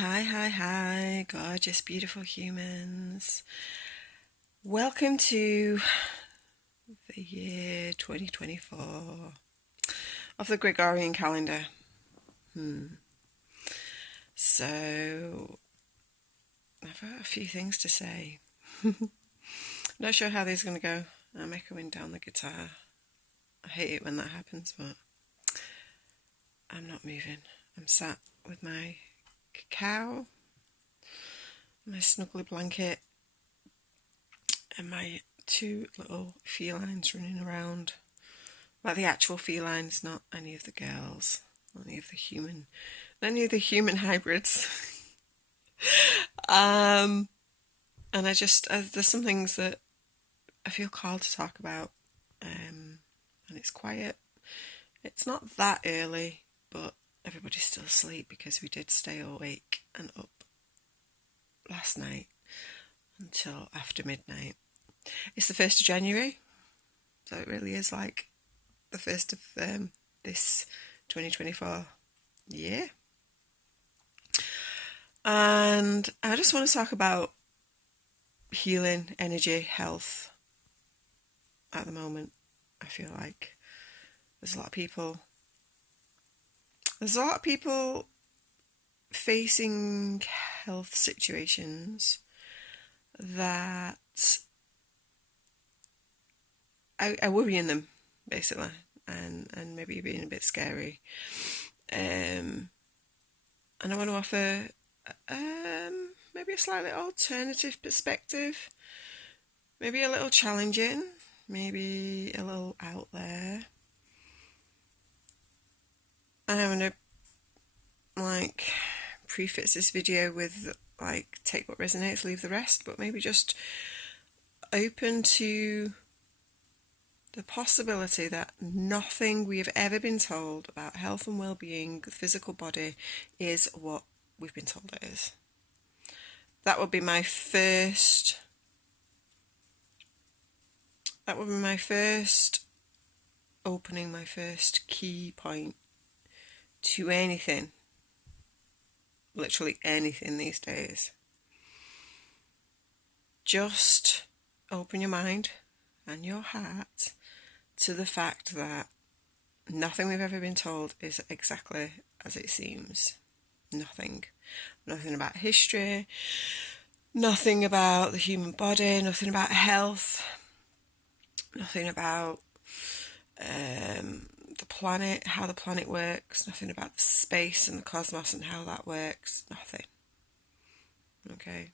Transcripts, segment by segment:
Hi, gorgeous, beautiful humans. Welcome to the year 2024 of the Gregorian calendar. So, I've got a few things to say. Not sure how these are going to go. I'm echoing down the guitar. I hate it when that happens, but I'm not moving. I'm sat with my cacao, my snuggly blanket, and my two little felines running around. Like the actual felines, not any of the girls, any of the human hybrids. um, and there's some things that I feel called to talk about. And it's quiet. It's not that early, but everybody's still asleep because we did stay awake and up last night until after midnight. It's the 1st of January, so it really is like the first of this 2024 year. And I just want to talk about healing, energy, health at the moment. I feel like there's a lot of people facing health situations that are worrying them, basically, and maybe being a bit scary. And I want to offer maybe a slightly alternative perspective, maybe a little challenging, maybe a little out there. And I want to preface this video with take what resonates, leave the rest, but maybe just open to the possibility that nothing we have ever been told about health and well-being, the physical body, is what we've been told it is. That would be my first opening, my first key point to anything, literally anything these days. Just open your mind and your heart to the fact that nothing we've ever been told is exactly as it seems. Nothing. Nothing about history, nothing about the human body, nothing about health, nothing about the planet, how the planet works, nothing about the space and the cosmos and how that works, nothing. Okay?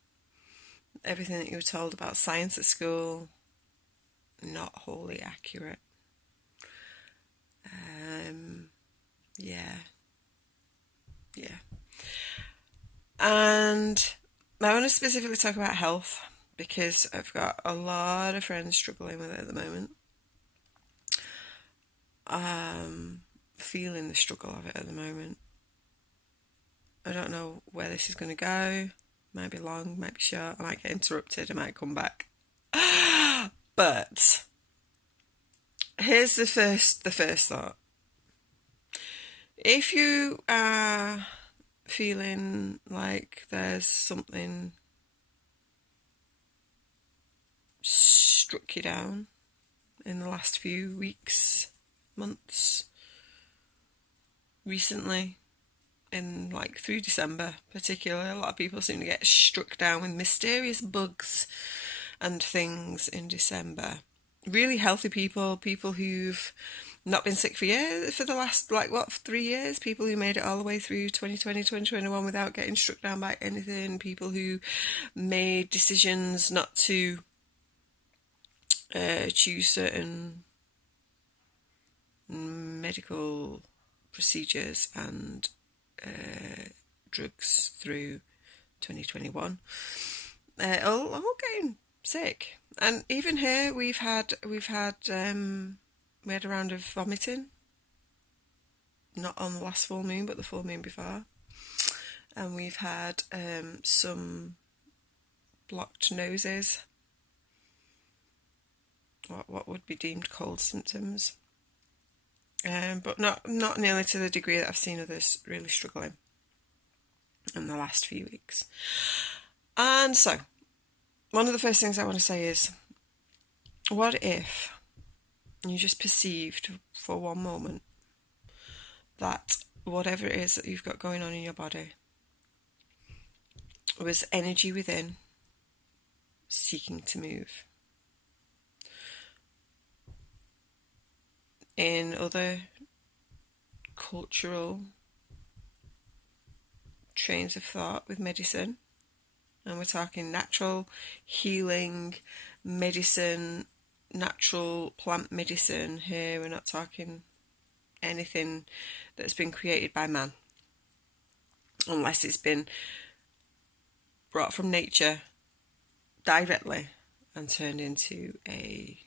Everything that you were told about science at school, not wholly accurate. Yeah. And I want to specifically talk about health because I've got a lot of friends struggling with it at the moment. Feeling the struggle of it at the moment. I don't know where this is going to go. Might be long, might be short. I might get interrupted. I might come back. But here's the first thought. If you are feeling like there's something struck you down in the last few weeks, months, recently, through December particularly, a lot of people seem to get struck down with mysterious bugs and things in December. Really healthy people who've not been sick for the last 3 years, people who made it all the way through 2020, 2021 without getting struck down by anything, people who made decisions not to choose certain medical procedures and drugs through 2021, all getting sick. And even here we had a round of vomiting, not on the last full moon but the full moon before, and we've had some blocked noses, what would be deemed cold symptoms, but not nearly to the degree that I've seen others really struggling. in the last few weeks. And so, one of the first things I want to say is, what if you just perceived for one moment that whatever it is that you've got going on in your body was energy within seeking to move? In other cultural trains of thought with medicine, and we're talking natural healing medicine, natural plant medicine here, we're not talking anything that's been created by man, unless it's been brought from nature directly and turned into a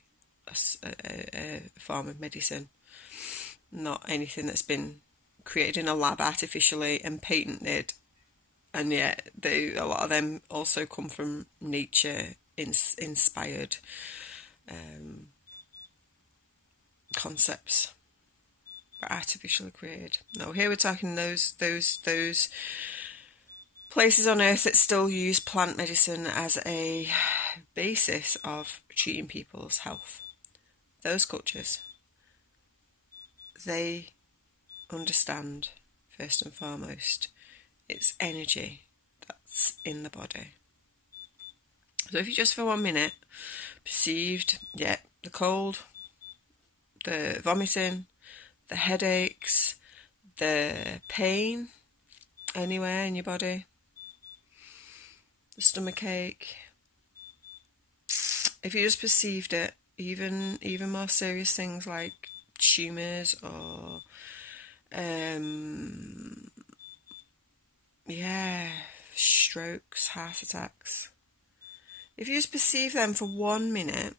form of medicine. Not anything that's been created in a lab artificially and patented, and yet a lot of them also come from nature inspired concepts, but artificially created. No, here we're talking those places on earth that still use plant medicine as a basis of treating people's health. Those cultures, they understand, first and foremost, it's energy that's in the body. So if you just for 1 minute perceived, the cold, the vomiting, the headaches, the pain anywhere in your body, the stomach ache, if you just perceived it, even more serious things like tumours or strokes, heart attacks, if you just perceive them for 1 minute,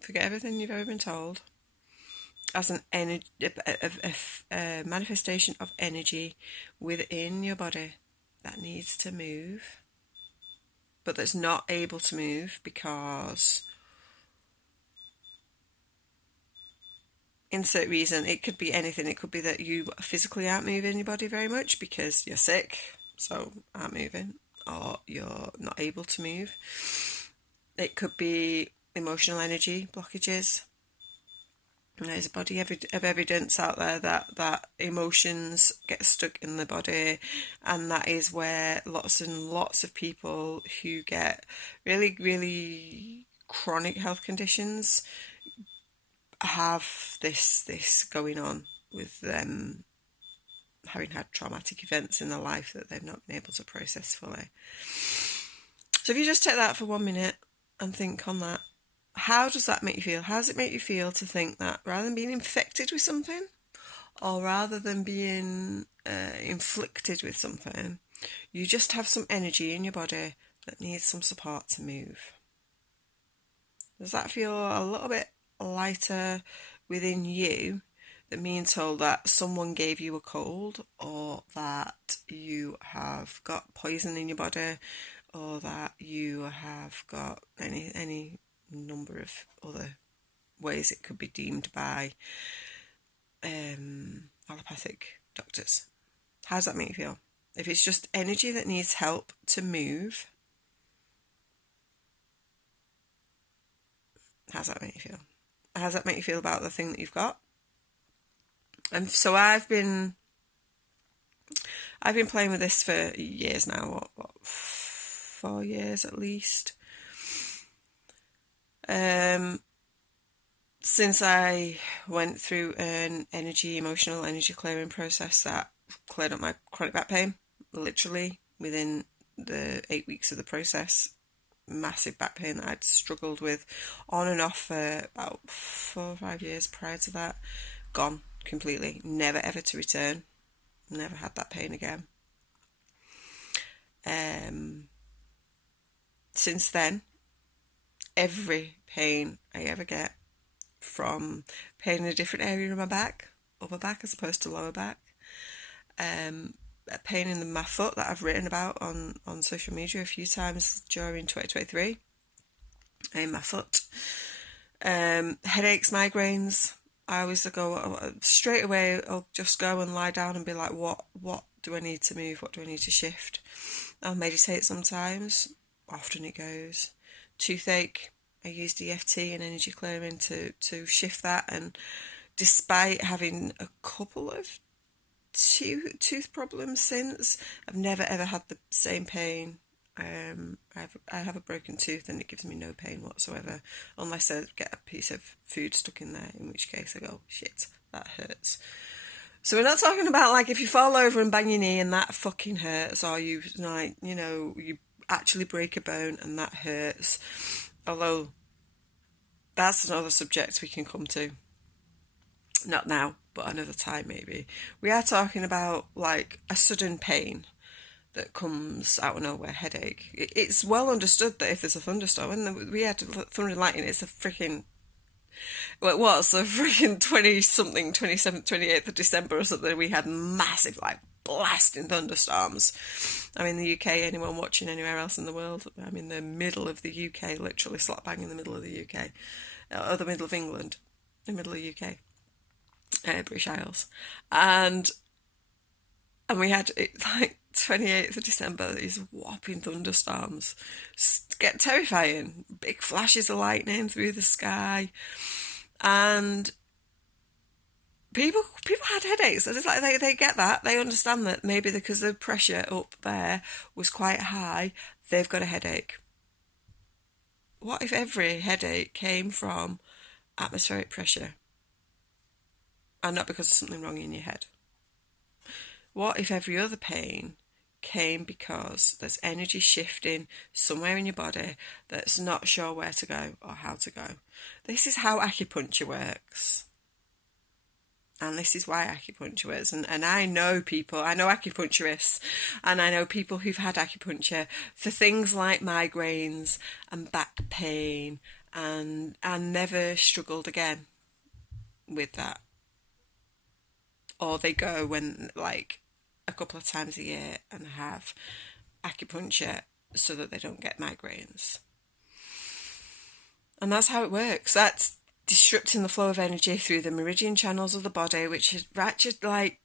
forget everything you've ever been told, as an energy, a manifestation of energy within your body that needs to move, but that's not able to move because insert reason. It could be anything. It could be that you physically aren't moving your body very much because you're sick, so aren't moving, or you're not able to move. It could be emotional energy blockages. There's a body of evidence out there that emotions get stuck in the body, and that is where lots and lots of people who get really, really chronic health conditions have this going on with them having had traumatic events in their life that they've not been able to process fully. So if you just take that for 1 minute and think on that, how does that make you feel? How does it make you feel to think that rather than being infected with something, or rather than being inflicted with something, you just have some energy in your body that needs some support to move? Does that feel a little bit lighter within you than being told that someone gave you a cold, or that you have got poison in your body, or that you have got any number of other ways it could be deemed by allopathic doctors? How does that make you feel? If it's just energy that needs help to move, how does that make you feel? How does that make you feel about the thing that you've got? And so I've been playing with this for years now, what 4 years at least. Since I went through an emotional energy clearing process that cleared up my chronic back pain, literally within the 8 weeks of the process, massive back pain that I'd struggled with on and off for about 4 or 5 years prior to that, gone completely, never ever to return, never had that pain again. Since then, every pain I ever get, from pain in a different area of my back, upper back as opposed to lower back, pain in my foot that I've written about on social media a few times during 2023, in my foot, headaches, migraines, I always go straight away. I'll just go and lie down and be like, what do I need to move? What do I need to shift? I'll meditate sometimes. Often it goes. Toothache, I used EFT and energy clearing to shift that. And despite having a couple of tooth problems since, I've never ever had the same pain. I have a broken tooth and it gives me no pain whatsoever, unless I get a piece of food stuck in there, in which case I go, shit, that hurts. So we're not talking about like if you fall over and bang your knee and that fucking hurts, or you like, you actually break a bone and that hurts. Although that's another subject we can come to. Not now, but another time maybe. We are talking about like a sudden pain that comes out of nowhere, headache. It's well understood that if there's a thunderstorm, and we had thunder and lightning, it's a freaking, well, it was a freaking 20-something, 27th, 28th of December or something, we had massive, like, blasting thunderstorms. I'm in the UK, anyone watching anywhere else in the world, I'm in the middle of the UK, literally slap bang in the middle of the UK, or the middle of England, the middle of the UK, British Isles. And we had, like, 28th of December, these whopping thunderstorms get terrifying. Big flashes of lightning through the sky. And people had headaches. It's like they get that. They understand that maybe because the pressure up there was quite high, they've got a headache. What if every headache came from atmospheric pressure and not because of something wrong in your head? What if every other pain came because there's energy shifting somewhere in your body that's not sure where to go or how to go? This is how acupuncture works. And this is why acupuncture works. And I know people, I know acupuncturists, and I know people who've had acupuncture for things like migraines and back pain and never struggled again with that. Or they go when, like, a couple of times a year and have acupuncture so that they don't get migraines. And that's how it works. That's disrupting the flow of energy through the meridian channels of the body, which is just like,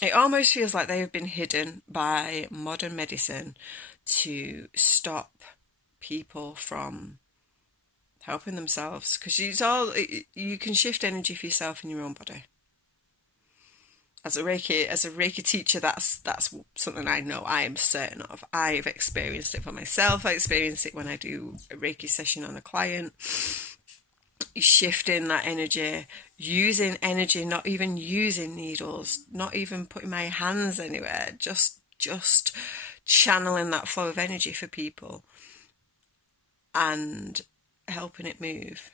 it almost feels like they have been hidden by modern medicine to stop people from helping themselves, because you can shift energy for yourself in your own body. As a Reiki teacher, that's something I know, I am certain of. I've experienced it for myself. I experience it when I do a Reiki session on a client. Shifting that energy, using energy, not even using needles, not even putting my hands anywhere, just channeling that flow of energy for people and helping it move.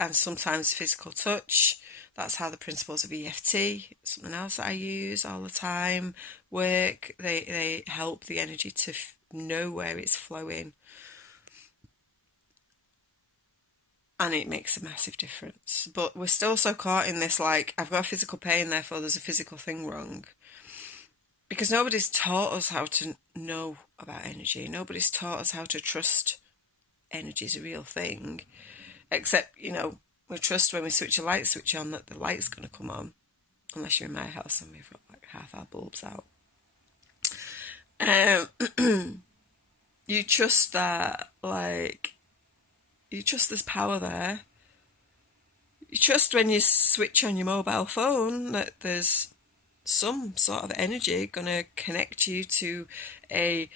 And sometimes physical touch. That's how the principles of EFT, something else that I use all the time, work. They help the energy to know where it's flowing. And it makes a massive difference. But we're still so caught in this, like, I've got physical pain, therefore there's a physical thing wrong. Because nobody's taught us how to know about energy. Nobody's taught us how to trust energy is a real thing. Except, we trust when we switch a light switch on that the light's going to come on. Unless you're in my house and we've got like half our bulbs out. You trust that, like, you trust there's power there. You trust when you switch on your mobile phone that there's some sort of energy going to connect you to a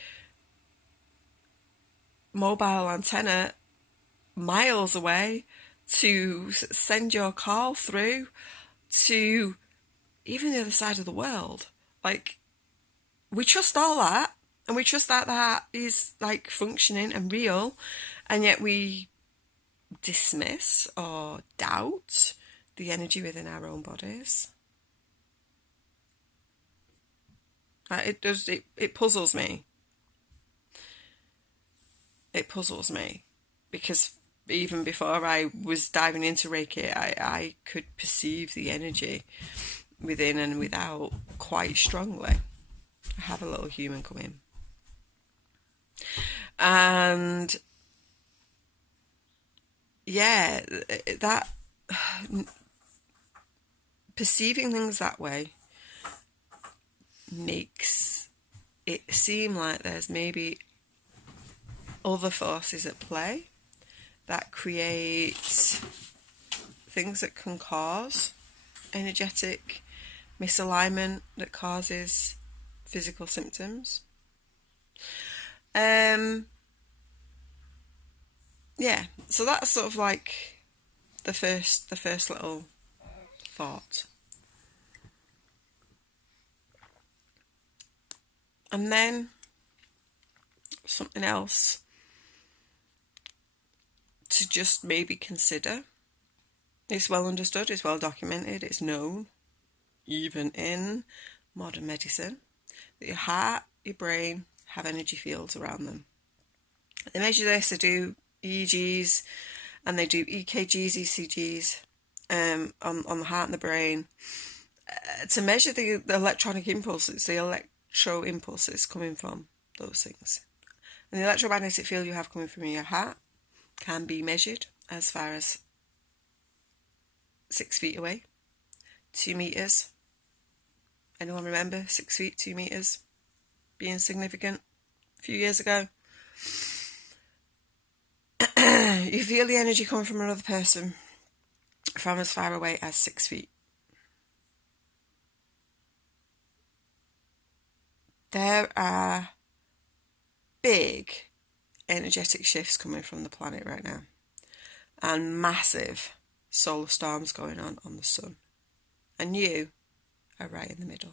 mobile antenna miles away to send your call through to even the other side of the world. Like, we trust all that, and we trust that that is, like, functioning and real, and yet we dismiss or doubt the energy within our own bodies. It puzzles me. It puzzles me because even before I was diving into Reiki, I could perceive the energy within and without quite strongly. I have a little human come in. And yeah, that perceiving things that way makes it seem like there's maybe other forces at play that create things that can cause energetic misalignment that causes physical symptoms. Yeah, so that's sort of like the first little thought. And then something else to just maybe consider. It's well understood, it's well documented, it's known, even in modern medicine, that your heart, your brain have energy fields around them. They measure this, they do EEGs and they do EKGs, ECGs on the heart and the brain to measure the electronic impulses, the electro impulses coming from those things. And the electromagnetic field you have coming from your heart can be measured as far as 6 feet away, 2 meters. Anyone remember 6 feet, 2 meters being significant a few years ago? You feel the energy coming from another person from as far away as 6 feet. There are big energetic shifts coming from the planet right now, and massive solar storms going on the sun, and you are right in the middle.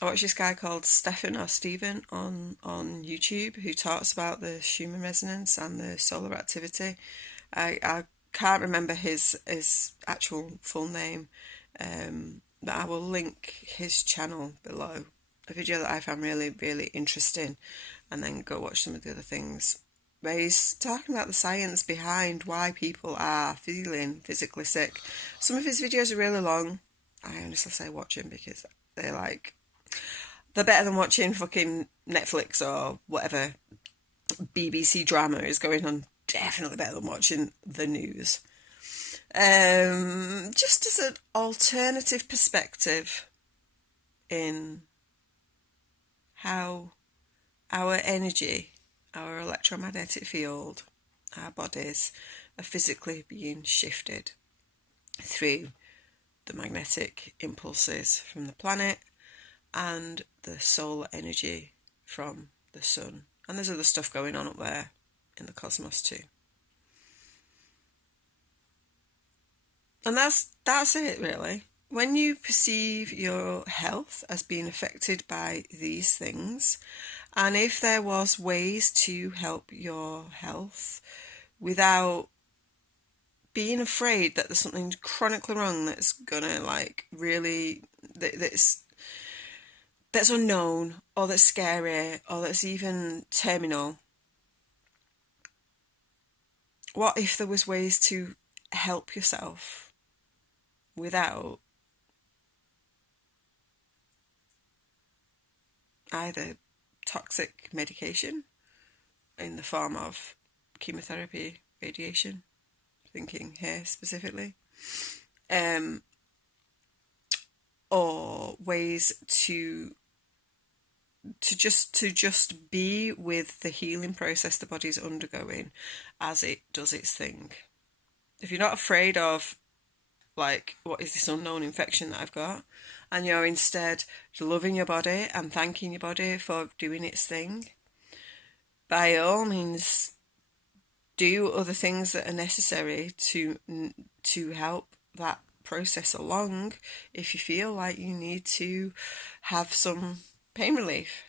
I watch this guy called Stephen on YouTube who talks about the Schumann resonance and the solar activity. I can't remember his actual full name, but I will link his channel below. A video that I found really, really interesting, and then go watch some of the other things. Where he's talking about the science behind why people are feeling physically sick. Some of his videos are really long. I honestly say watch them because they're better than watching fucking Netflix or whatever BBC drama is going on. Definitely better than watching the news. Just as an alternative perspective in how our energy, our electromagnetic field, our bodies are physically being shifted through the magnetic impulses from the planet and the solar energy from the sun. And there's other stuff going on up there in the cosmos too. And that's it really. When you perceive your health as being affected by these things, and if there was ways to help your health without being afraid that there's something chronically wrong that's gonna really that's unknown, or that's scary, or that's even terminal, what if there was ways to help yourself without either toxic medication in the form of chemotherapy, radiation, thinking here specifically, or ways to just be with the healing process the body's undergoing as it does its thing. If you're not afraid of what is this unknown infection that I've got, and you're instead loving your body and thanking your body for doing its thing, by all means do other things that are necessary to help that process along. If you feel like you need to have some pain relief,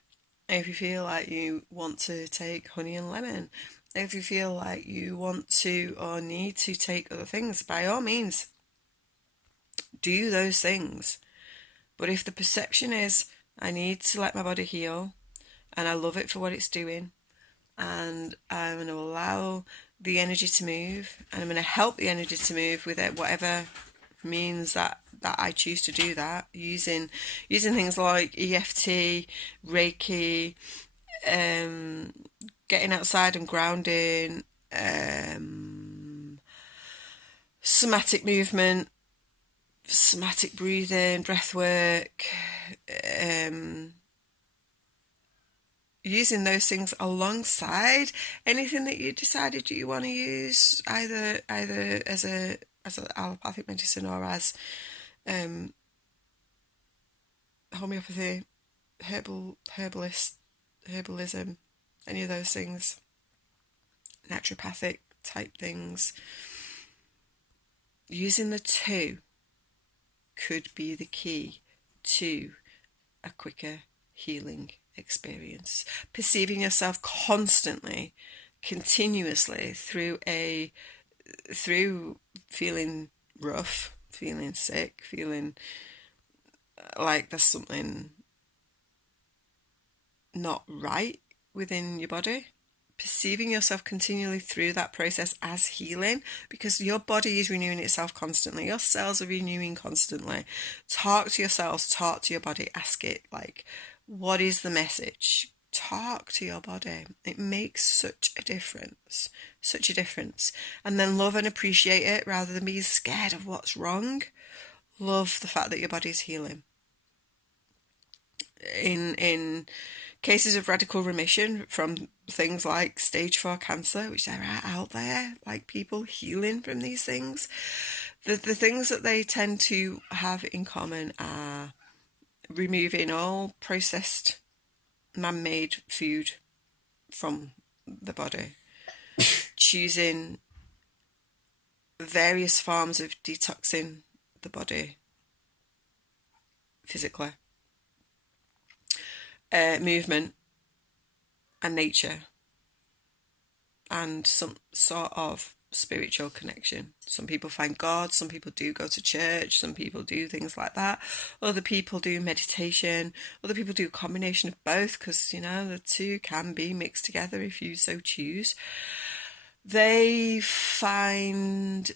if you feel like you want to take honey and lemon, if you feel like you want to or need to take other things, by all means do those things. But if the perception is, I need to let my body heal and I love it for what it's doing, and I'm going to allow the energy to move, and I'm going to help the energy to move with it, whatever means that I choose to do that, using things like EFT, Reiki, getting outside and grounding, somatic movement, somatic breathing, breath work, using those things alongside anything that you decided you want to use, either as an allopathic medicine or as homeopathy, herbalism, any of those things, naturopathic type things. Using the two could be the key to a quicker healing experience. Perceiving yourself constantly, continuously through feeling rough, feeling sick, feeling like there's something not right within your body. Perceiving yourself continually through that process as healing, because your body is renewing itself constantly. Your cells are renewing constantly. Talk to yourselves, talk to your body, ask it, like, what is the message? Talk to your body. It makes such a difference. Such a difference. And then love and appreciate it rather than being scared of what's wrong. Love the fact that your body's healing. In cases of radical remission from things like stage 4 cancer, which there are out there, like people healing from these things, the things that they tend to have in common are removing all processed man-made food from the body, choosing various forms of detoxing the body physically, movement and nature, and some sort of spiritual connection. Some people find God, some people do go to church, some people do things like that. Other people do meditation, other people do a combination of both, because, you know, the two can be mixed together if you so choose. They find,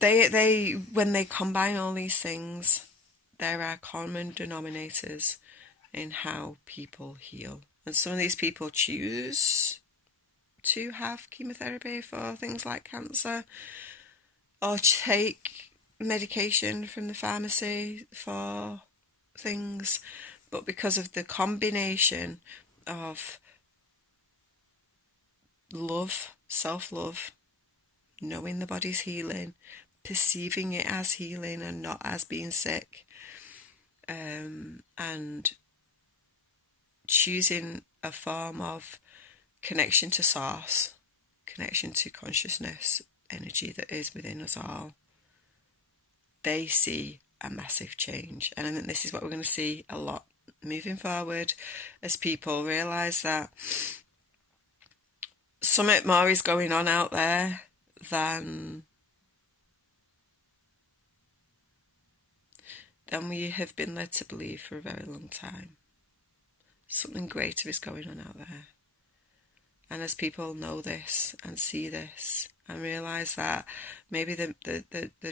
when they combine all these things, there are common denominators in how people heal. And some of these people choose to have chemotherapy for things like cancer, or take medication from the pharmacy for things, but because of the combination of love, self-love, knowing the body's healing, perceiving it as healing and not as being sick, and choosing a form of connection to source, connection to consciousness, energy that is within us all, they see a massive change. And I think this is what we're going to see a lot moving forward, as people realise that something more is going on out there than we have been led to believe for a very long time. Something greater is going on out there. And as people know this and see this and realise that maybe the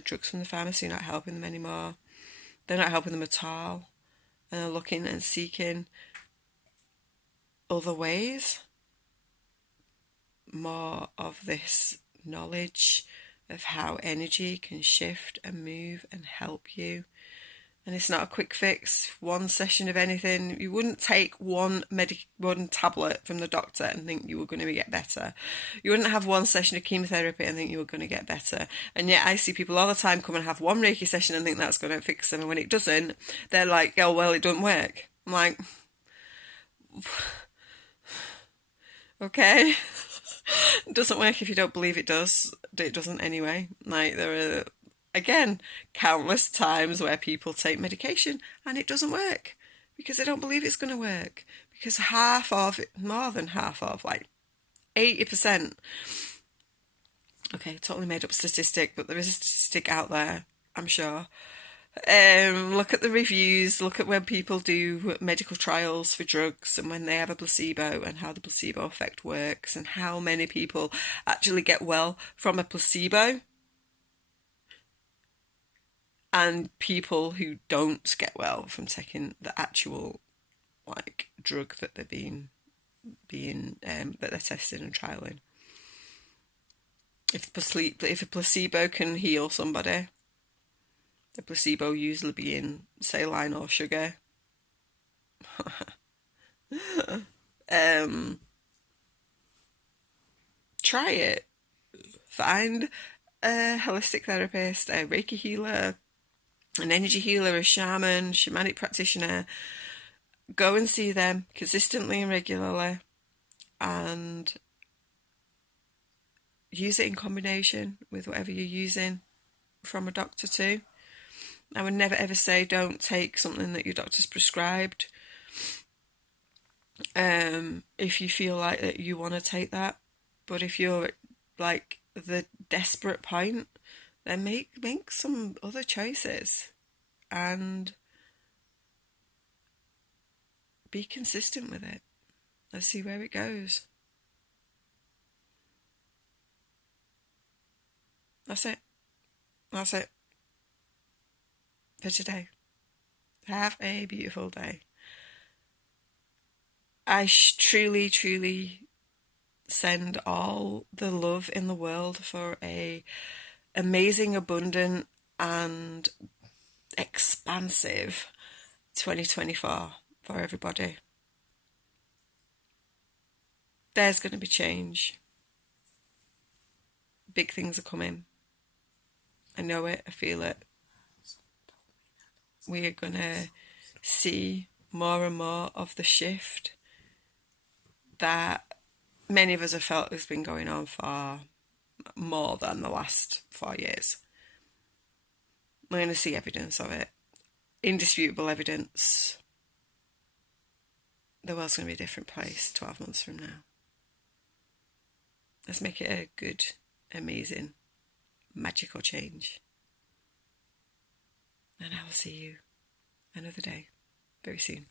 drugs from the pharmacy are not helping them anymore, they're not helping them at all, and they're looking and seeking other ways, more of this knowledge of how energy can shift and move and help you. And it's not a quick fix, one session of anything. You wouldn't take one tablet from the doctor and think you were going to get better. You wouldn't have one session of chemotherapy and think you were going to get better. And yet I see people all the time come and have one Reiki session and think that's going to fix them. And when it doesn't, they're like, oh, well, it doesn't work. I'm like, okay. It doesn't work if you don't believe it does. It doesn't anyway. Like, there are, again, countless times where people take medication and it doesn't work because they don't believe it's going to work. Because more than half of, like 80%, okay, totally made up statistic, but there is a statistic out there, I'm sure. Look at the reviews, look at when people do medical trials for drugs and when they have a placebo and how the placebo effect works and how many people actually get well from a placebo, and people who don't get well from taking the actual like drug that they're being that they're testing and trialing. If a placebo can heal somebody, the placebo usually being saline or sugar. Try it. Find a holistic therapist, a Reiki healer, an energy healer, a shaman, shamanic practitioner. Go and see them consistently and regularly, and use it in combination with whatever you're using from a doctor too. I would never ever say don't take something that your doctor's prescribed if you feel like that you want to take that. But if you're at like the desperate point, then make some other choices and be consistent with it. Let's see where it goes. That's it. That's it for today. Have a beautiful day. I truly, truly send all the love in the world for a amazing, abundant, and expansive 2024 for everybody. There's going to be change. Big things are coming. I know it. I feel it. We are going to see more and more of the shift that many of us have felt has been going on for more than the last 4 years. We're going to see evidence of it. Indisputable evidence. The world's going to be a different place 12 months from now. Let's make it a good, amazing, magical change. And I will see you another day very soon.